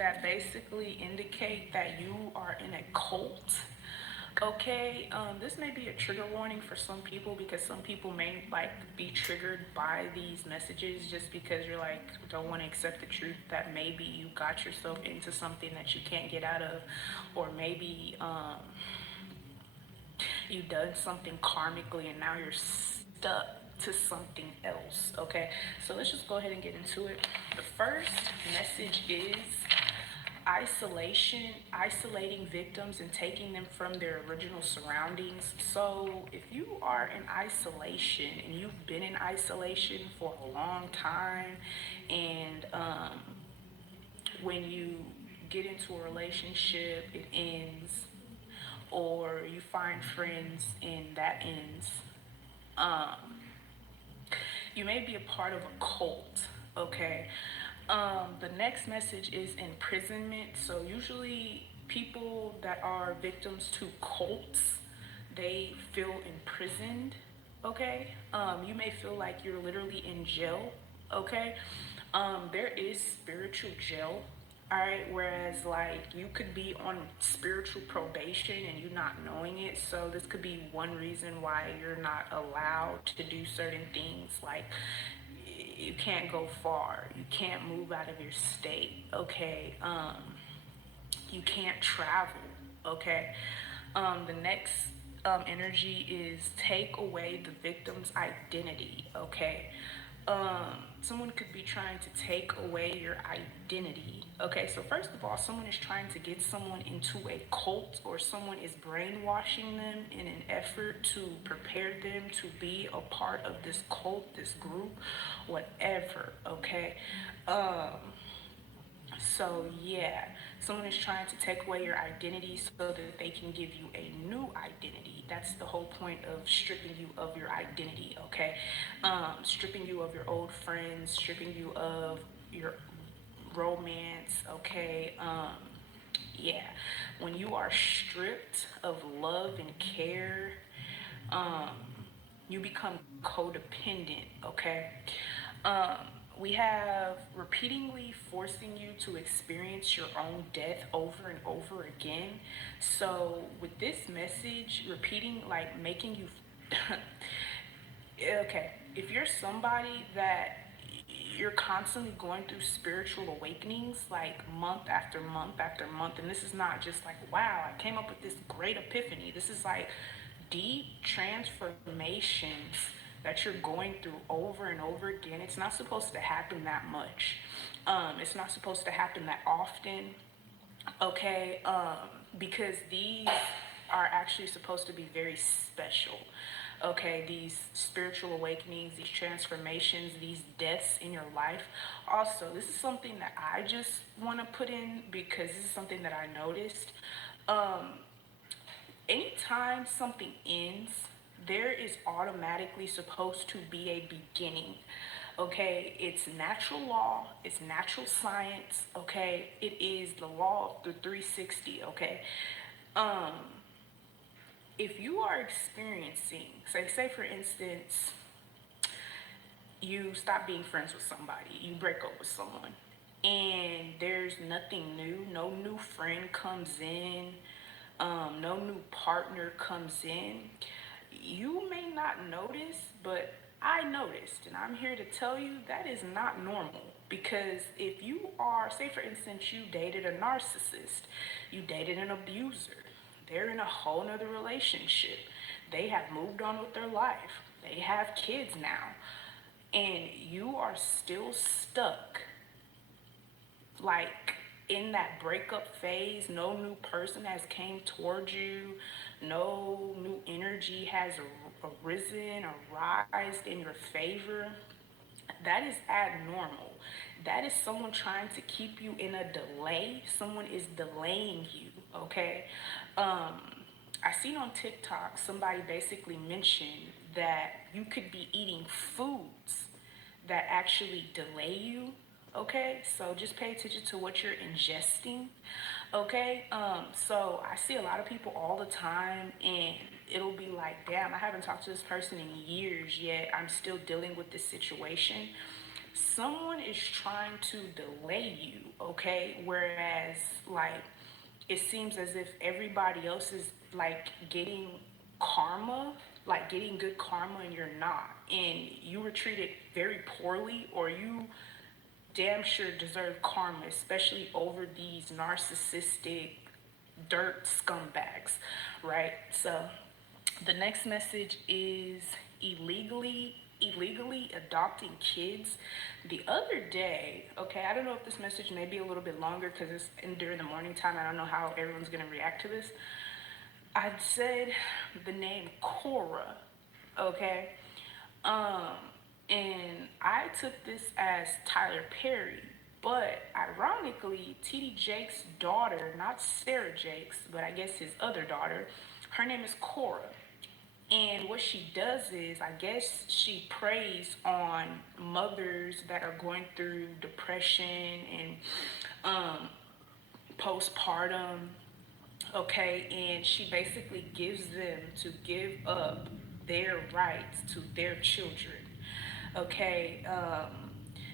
that basically indicate that you are in a cult. Okay, this may be a trigger warning for some people because some people may like be triggered by these messages just because you're like don't want to accept the truth that maybe you got yourself into something that you can't get out of, or maybe you done something karmically and now you're stuck to something else. Okay, so let's just go ahead and get into it. The first message is isolation, isolating victims and taking them from their original surroundings. So if you are in isolation and you've been in isolation for a long time, and when you get into a relationship it ends, or you find friends and that ends, um, you may be a part of a cult. Okay. The next message is imprisonment. So usually people that are victims to cults, they feel imprisoned. Okay. You may feel like you're literally in jail. Okay. There is spiritual jail. All right, whereas like you could be on spiritual probation and you not knowing it. So this could be one reason why you're not allowed to do certain things. Like you can't go far, you can't move out of your state. Okay, you can't travel. Okay, the next energy is take away the victim's identity. Okay, someone could be trying to take away your identity. Okay, so first of all, someone is trying to get someone into a cult, or someone is brainwashing them in an effort to prepare them to be a part of this cult, this group, whatever. Okay, so yeah, someone is trying to take away your identity so that they can give you a new identity. That's the whole point of stripping you of your identity. Okay, stripping you of your old friends, stripping you of your romance. Okay, yeah, when you are stripped of love and care, um, you become codependent. Okay, um, we have repeatedly forcing you to experience your own death over and over again. So, with this message, repeating, like making you, okay, if you're somebody that you're constantly going through spiritual awakenings, like month after month after month, and this is not just like, wow, I came up with this great epiphany. This is like deep transformations that you're going through over and over again. It's not supposed to happen that much. It's not supposed to happen that often. Okay, because these are actually supposed to be very special. Okay, these spiritual awakenings, these transformations, these deaths in your life. Also, this is something that I just want to put in because this is something that I noticed. Um, Anytime something ends, there is automatically supposed to be a beginning. Okay, it's natural law, it's natural science. Okay, it is the law of the 360. Okay, um, if you are experiencing, say for instance, you stop being friends with somebody, you break up with someone, and there's nothing new, no new friend comes in, no new partner comes in, you may not notice, but I noticed, and I'm here to tell you that is not normal. Because if you are, say for instance, you dated a narcissist, you dated an abuser, they're in a whole nother relationship, they have moved on with their life, they have kids now, and you are still stuck like in that breakup phase, no new person has came towards you, no new energy has arisen or rised in your favor, that is abnormal. That is someone trying to keep you in a delay. Someone is delaying you. Okay, um I seen on TikTok somebody basically mentioned that you could be eating foods that actually delay you. Okay, so just pay attention to what you're ingesting. Okay, so I see a lot of people all the time, and it'll be like, damn, I haven't talked to this person in years, yet I'm still dealing with this situation. Someone is trying to delay you, okay? Whereas, like, it seems as if everybody else is like getting karma, like getting good karma, and you're not. And you were treated very poorly, or you damn sure deserve karma, especially over these narcissistic dirt scumbags, right? So the next message is illegally adopting kids. The other day, okay, I don't know if this message may be a little bit longer because it's during the morning time. I don't know how everyone's gonna react to this. I said the name Cora, okay? Um, and I took this as Tyler Perry, but ironically, TD Jake's daughter, not Sarah Jakes, but I guess his other daughter, her name is Cora. And what she does is, I guess she preys on mothers that are going through depression and um, postpartum, okay? And she basically gives them to give up their rights to their children, okay?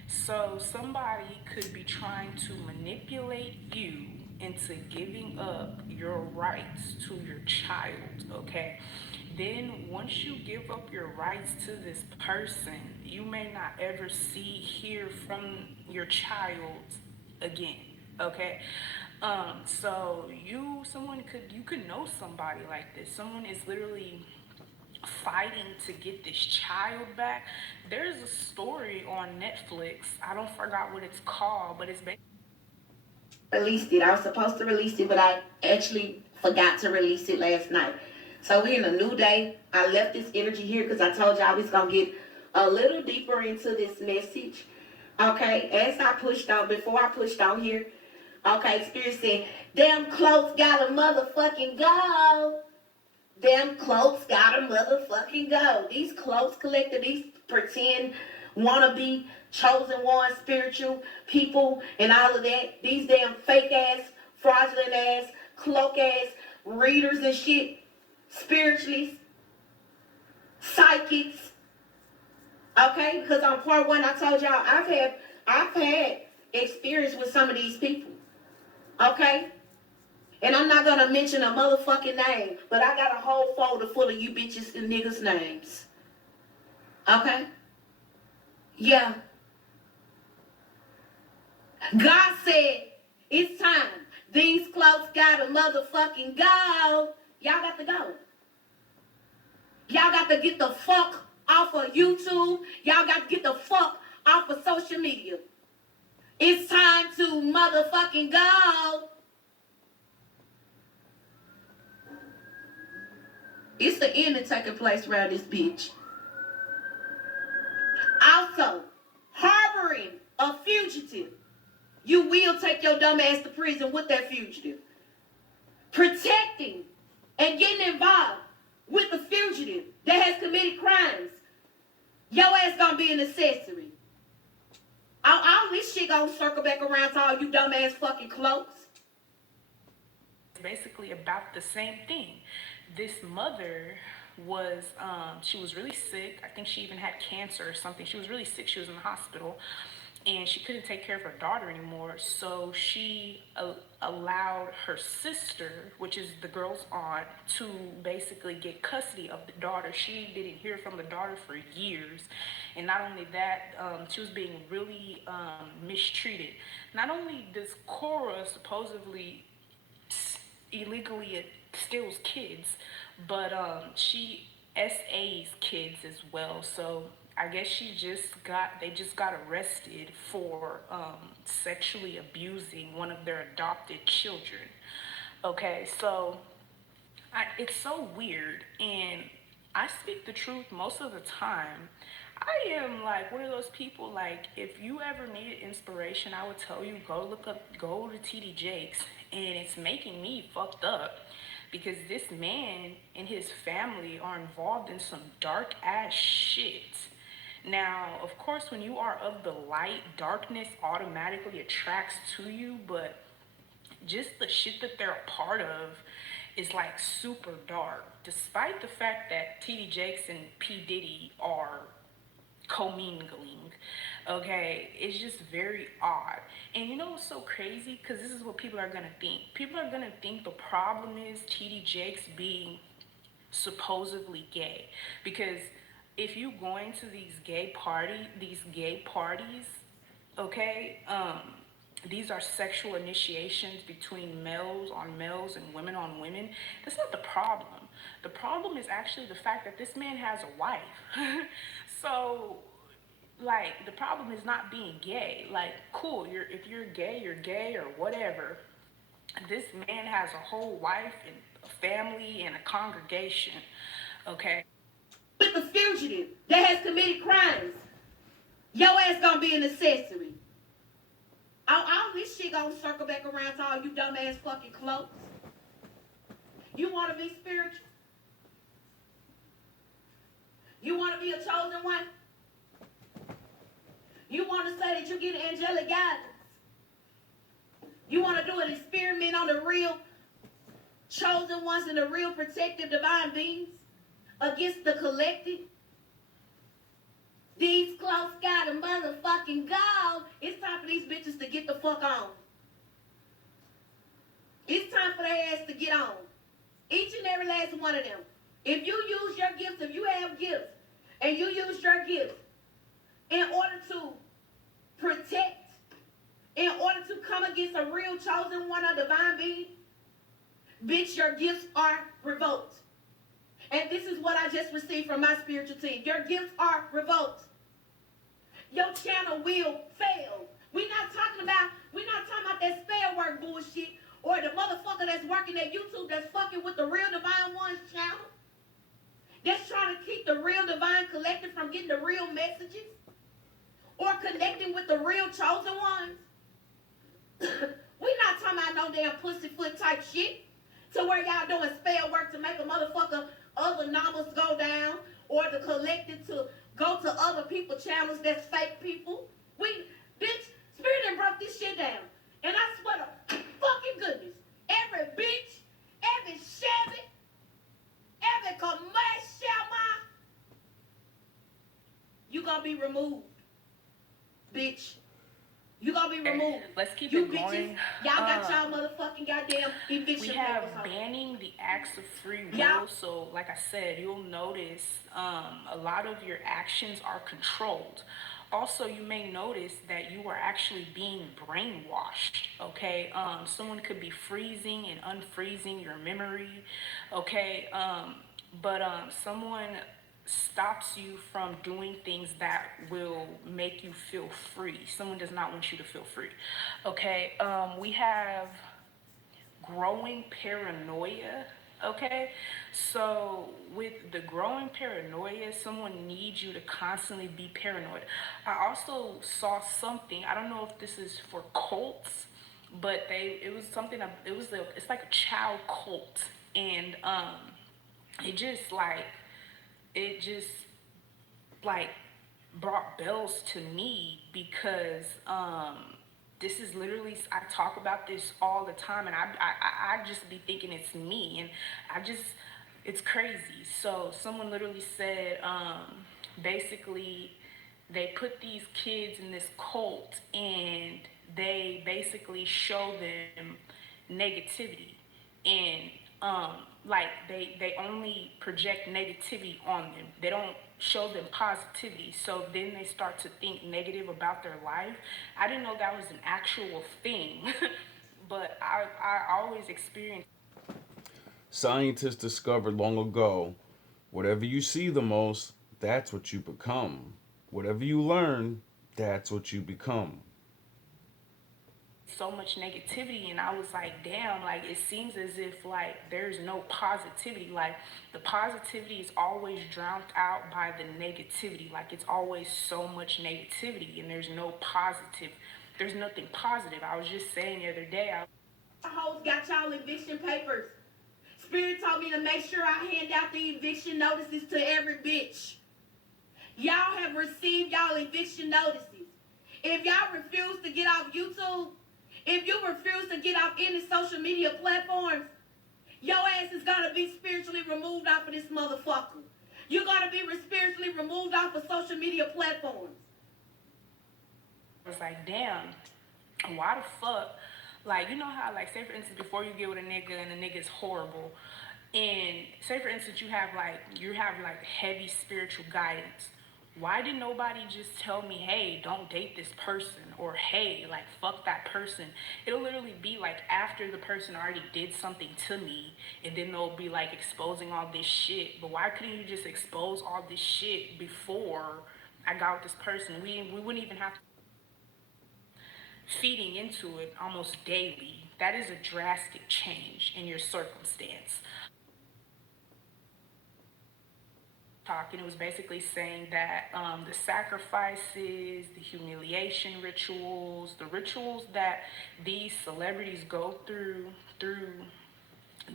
So somebody could be trying to manipulate you into giving up your rights to your child, okay? Then once you give up your rights to this person, you may not ever hear from your child again, okay? So you could know somebody like this. Someone is literally fighting to get this child back. There's a story on Netflix. I don't forgot what it's called, but it's basically released it. I was supposed to release it, but I actually forgot to release it last night. So we're in a new day. I left this energy here because I told y'all we was gonna get a little deeper into this message. Okay, as I pushed on before I pushed on here. Okay, Spirit said, "Damn clothes gotta motherfucking go. Them cloaks gotta motherfucking go. These cloaks collector, these pretend wannabe chosen one spiritual people and all of that. These damn fake ass, fraudulent ass, cloak ass readers and shit. Spiritualists, psychics. Okay? Because on part one I told y'all I've had experience with some of these people. Okay? And I'm not gonna mention a motherfucking name, but I got a whole folder full of you bitches and niggas' names. Okay? Yeah. God said, it's time. These clothes gotta motherfucking go. Y'all got to go. Y'all got to get the fuck off of YouTube. Y'all got to get the fuck off of social media. It's time to motherfucking go. It's the ending taking place around this bitch. Also, harboring a fugitive. You will take your dumb ass to prison with that fugitive. Protecting and getting involved with the fugitive that has committed crimes. Your ass gonna be an accessory. All this shit gonna circle back around to all you dumb ass fucking cloaks. basically about the same thing. This mother was she was really sick. I think she even had cancer or something. She was really sick. She was in the hospital, and she couldn't take care of her daughter anymore. So she allowed her sister, which is the girl's aunt, to basically get custody of the daughter. She didn't hear from the daughter for years, and not only that, she was being really mistreated. Not only does Cora supposedly illegally steals kids, but she SAs kids as well. So I guess they just got arrested for sexually abusing one of their adopted children. Okay, so it's so weird, and I speak the truth most of the time. I am like one of those people, like, if you ever needed inspiration, I would tell you go to TD Jakes, and it's making me fucked up because this man and his family are involved in some dark ass shit. Now, of course, when you are of the light, darkness automatically attracts to you, but just the shit that they're a part of is like super dark. Despite the fact that TD Jakes and P. Diddy are commingling. Okay, it's just very odd. And you know what's so crazy? Because this is what people are gonna think. People are gonna think the problem is TD Jakes being supposedly gay, because if you going to these gay parties, okay, these are sexual initiations between males on males and women on women. That's not the problem. The problem is actually the fact that this man has a wife. So, like, the problem is not being gay. Like, cool, if you're gay or whatever. This man has a whole wife and a family and a congregation. Okay. With the fugitive that has committed crimes, your ass gonna be an accessory. All this shit gonna circle back around to all you dumbass fucking cloaks. You wanna be spiritual? You wanna be a chosen one? You wanna say that you get angelic guidance? You wanna do an experiment on the real chosen ones and the real protective divine beings against the collective? These close got a motherfucking go. It's time for these bitches to get the fuck on. It's time for their ass to get on. Each and every last one of them. If you use your gifts, if you have gifts, and you use your gifts in order to protect, in order to come against a real chosen one or divine being, bitch, your gifts are revoked. And this is what I just received from my spiritual team. Your gifts are revoked. Your channel will fail. We're not talking about that spell work bullshit or the motherfucker that's working at YouTube that's fucking with the Real Divine One's channel. That's trying to keep the Real Divine Collective from getting the real messages or connecting with the real chosen ones. We're not talking about no damn pussyfoot type shit to where y'all doing spell work to make a motherfucker other numbers go down or the collective to go to other people's channels that's fake people. Bitch, Spirit done broke this shit down. And I swear to fucking goodness, every bitch, every Chevy, every commercial, you gonna be removed, bitch. You gonna be removed. Let's keep you it bitches, going. Y'all got y'all motherfucking goddamn eviction. We have banning the acts of free will. Yeah. So, like I said, you'll notice a lot of your actions are controlled. Also, you may notice that you are actually being brainwashed. Okay, someone could be freezing and unfreezing your memory. Okay, but someone stops you from doing things that will make you feel free. Someone does not want you to feel free. Okay, we have growing paranoia. Okay, so with the growing paranoia, someone needs you to constantly be paranoid. I also saw something, I don't know if this is for cults, but it was something, it's like a child cult. And it just like it just like brought bells to me, because this is literally, I talk about this all the time, and I just be thinking it's me, and it's crazy. So someone literally said, basically they put these kids in this cult and they basically show them negativity, and like they only project negativity on them. They don't show them positivity. So then they start to think negative about their life. I didn't know that was an actual thing, but I always experienced. Scientists discovered long ago whatever you see the most, that's what you become. Whatever you learn, that's what you become. So much negativity, and I was like, damn, like it seems as if like there's no positivity. Like the positivity is always drowned out by the negativity. Like it's always so much negativity and there's no positive. There's nothing positive. I was just saying the other day, hoes got y'all eviction papers. Spirit told me to make sure I hand out the eviction notices to every bitch. Y'all have received y'all eviction notices. If y'all refuse to get off YouTube, if you refuse to get off any social media platforms, your ass is gonna be spiritually removed off of this motherfucker. You're going to be spiritually removed off of social media platforms. Was like, damn, why the fuck? Like, you know how, like, say for instance, before you get with a nigga and the nigga's horrible, and say for instance, you have like heavy spiritual guidance. Why did nobody just tell me, hey, don't date this person, or hey, like, fuck that person? It'll literally be like after the person already did something to me, and then they'll be like exposing all this shit. But why couldn't you just expose all this shit before I got with this person? We wouldn't even have to feeding into it almost daily. That is a drastic change in your circumstance. Talking, it was basically saying that the sacrifices, the humiliation rituals, the rituals that these celebrities go through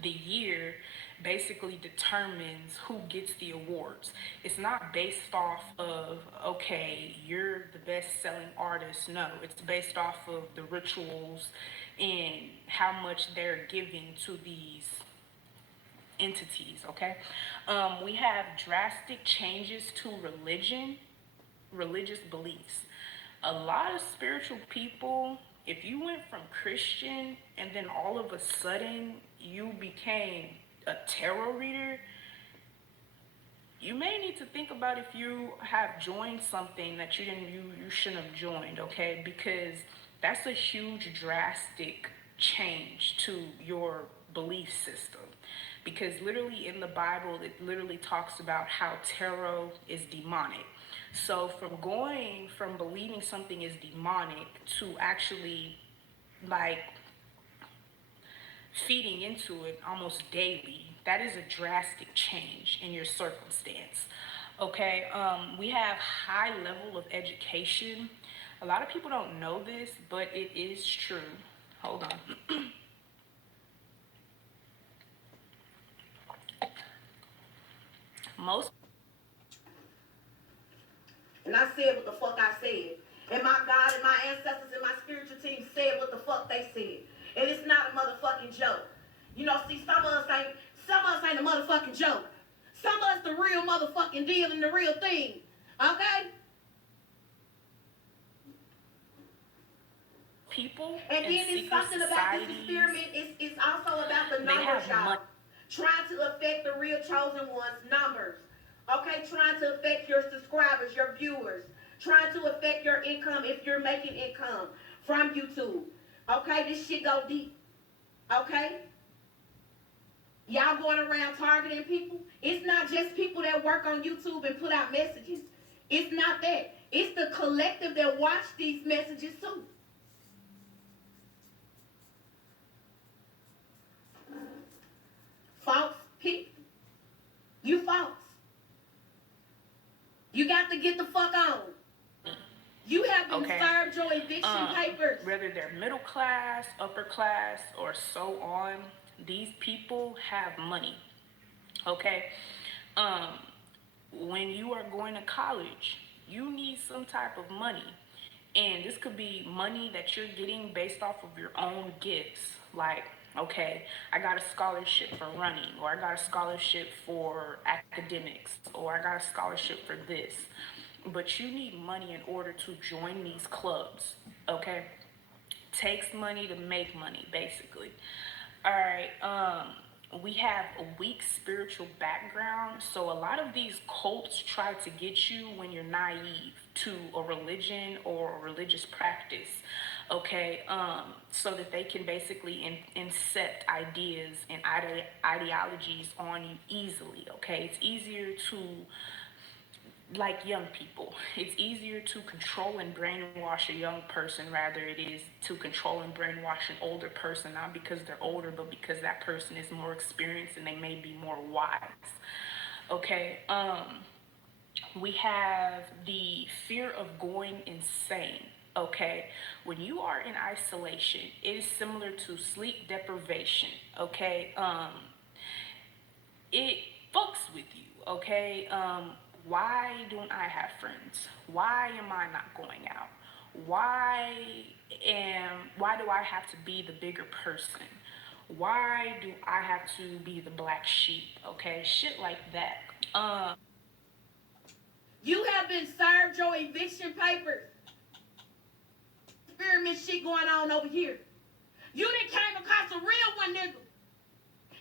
the year basically determines who gets the awards. It's not based off of, okay, you're the best selling artist. No, it's based off of the rituals and how much they're giving to these entities, okay? We have drastic changes to religious beliefs. A lot of spiritual people, if you went from Christian and then all of a sudden you became a tarot reader, you may need to think about if you have joined something that you shouldn't have joined, okay? Because that's a huge drastic change to your belief system. Because literally in the Bible it literally talks about how tarot is demonic. So from going from believing something is demonic to actually like feeding into it almost daily, that is a drastic change in your circumstance. Okay, we have high level of education. A lot of people don't know this, but it is true. Hold on. Most And I said what the fuck I said. And my God and my ancestors and my spiritual team said what the fuck they said. And it's not a motherfucking joke. You know, see, some of us ain't a motherfucking joke. Some of us the real motherfucking deal and the real thing. Okay? people And in then it's secret something about this societies, experiment. It's also about the they have numbers, y'all. money. Trying to affect the real chosen ones' numbers. Okay, trying to affect your subscribers, your viewers. Trying to affect your income if you're making income from YouTube. Okay, this shit go deep. Okay? Y'all going around targeting people. It's not just people that work on YouTube and put out messages. It's not that. It's the collective that watch these messages too. False people. You false. You got to get the fuck on. You have been Okay. served your eviction papers. Whether they're middle class, upper class, or so on, these people have money. Okay. Um, when you are going to college, you need some type of money. And this could be money that you're getting based off of your own gifts. Like, okay, I got a scholarship for running, or I got a scholarship for academics, or I got a scholarship for this. But you need money in order to join these clubs, okay? Takes money to make money, basically. All right. We have a weak spiritual background, so a lot of these cults try to get you when you're naive to a religion or a religious practice. Okay, so that they can basically incept ideas and ideologies on you easily. Okay, it's easier to, like young people, it's easier to control and brainwash a young person rather it is to control and brainwash an older person, not because they're older but because that person is more experienced and they may be more wise. Okay, we have the fear of going insane. Okay, when you are in isolation, it is similar to sleep deprivation. Okay, it fucks with you, okay? Why don't I have friends? Why am I not going out? Why why do I have to be the bigger person? Why do I have to be the black sheep? Okay, shit like that. You have been served your eviction papers. Experiment shit going on over here. You done came across a real one, nigga.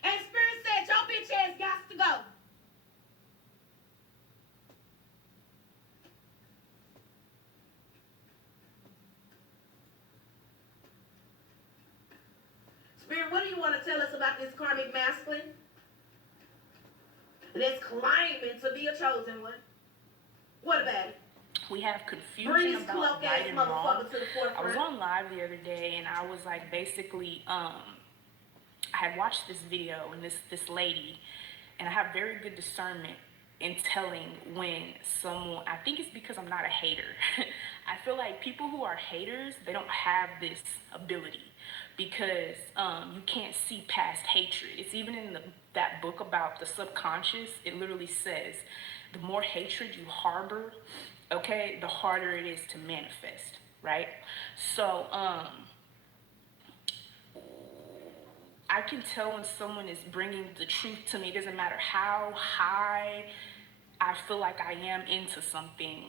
And Spirit said your bitch ass got to go. Spirit, what do you want to tell us about this karmic masculine that's claiming to be a chosen one? What about it? We have Bring confusion this about cloak right ass and wrong. motherfucker to the I was forefront. on live the other day and I was like basically I had watched this video and this lady, and I have very good discernment in telling when someone, I think it's because I'm not a hater. I feel like people who are haters, they don't have this ability because you can't see past hatred. It's even in that book about the subconscious, it literally says the more hatred you harbor, okay, the harder it is to manifest, right? So, I can tell when someone is bringing the truth to me. It doesn't matter how high I feel like I am into something.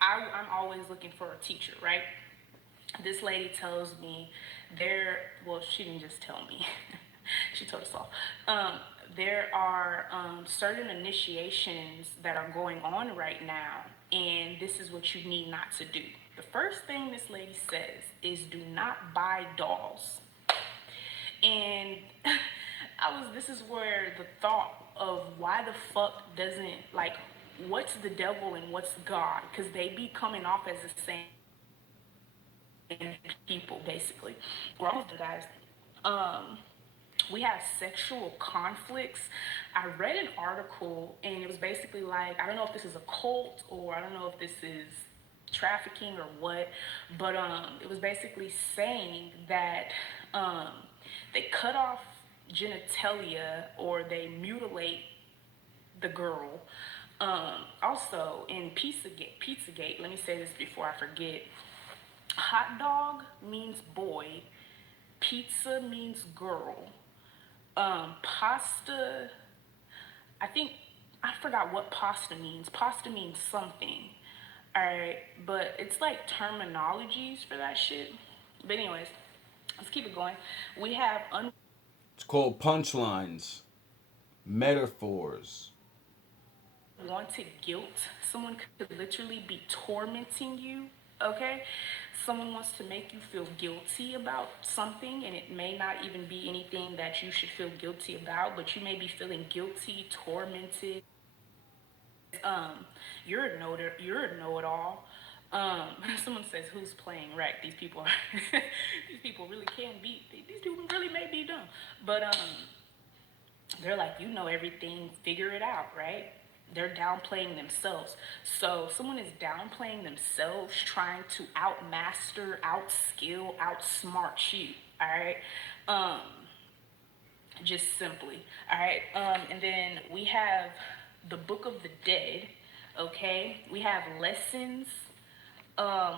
I'm always looking for a teacher, right? This lady tells me well, she didn't just tell me. She told us all. There are certain initiations that are going on right now, and this is what you need not to do. The first thing this lady says is do not buy dolls. And this is where the thought of why the fuck doesn't, like, what's the devil and what's God? Because they be coming off as the same people, basically. We're almost done, guys. Um, we have sexual conflicts. I read an article and it was basically like, I don't know if this is a cult or I don't know if this is trafficking or what, but it was basically saying that um, they cut off genitalia or they mutilate the girl. Also in Pizzagate, let me say this before I forget. Hot dog means boy, pizza means girl. Pasta, I think, I forgot what pasta means. Pasta means something. Alright, but it's like terminologies for that shit. But anyways, let's keep it going. We have It's called punchlines, metaphors. unwanted guilt. Someone could literally be tormenting you, okay? Someone wants to make you feel guilty about something, and it may not even be anything that you should feel guilty about, but you may be feeling guilty, tormented. Um, you're a know-it-all. Someone says, "Who's playing?" Right? These people are. These people really can be. These people really may be dumb, but they're like, you know everything, figure it out, right? They're downplaying themselves. So someone is downplaying themselves, trying to outmaster, outskill, outsmart you. All right. Um, just simply. All right. And then we have the Book of the Dead. Okay. We have lessons.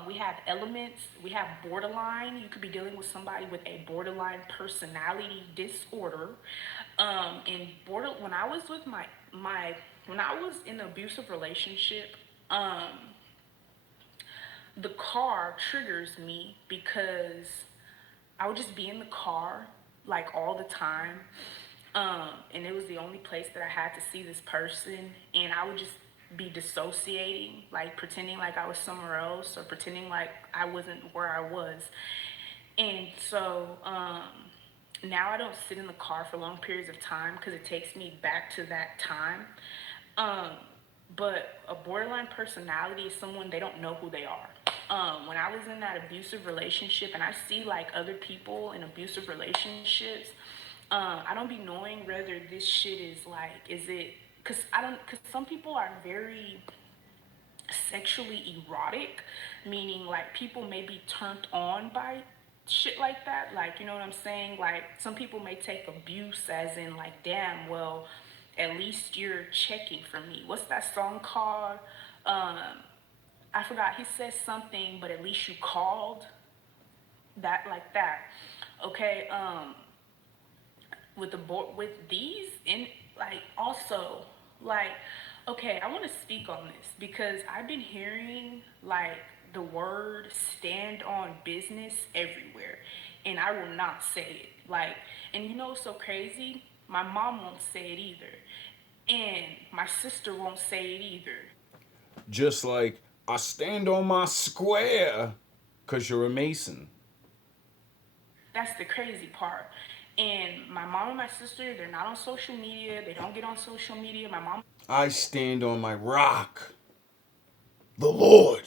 We have elements. We have borderline. You could be dealing with somebody with a borderline personality disorder. And when I was with when I was in an abusive relationship, the car triggers me because I would just be in the car like all the time. And it was the only place that I had to see this person, and I would just be dissociating, like pretending like I was somewhere else or pretending like I wasn't where I was. And so now I don't sit in the car for long periods of time because it takes me back to that time. Um, but a borderline personality is someone, they don't know who they are. When I was in that abusive relationship and I see like other people in abusive relationships, I don't be knowing whether this shit is like, is it, cause some people are very sexually erotic, meaning like people may be turned on by shit like that. Like, you know what I'm saying? Like, some people may take abuse as in like, damn, well, at least you're checking for me. What's that song called? Um, I forgot. He says something, but at least you called. That like that. Okay. With these in like also like Okay, I want to speak on this because I've been hearing like the word stand on business everywhere, and I will not say it. Like, and you know what's so crazy? My mom won't say it either, and my sister won't say it either. Just like I stand on my square because you're a Mason. That's the crazy part. And my mom and my sister, they're not on social media. They don't get on social media. My mom I stand on my rock, the Lord.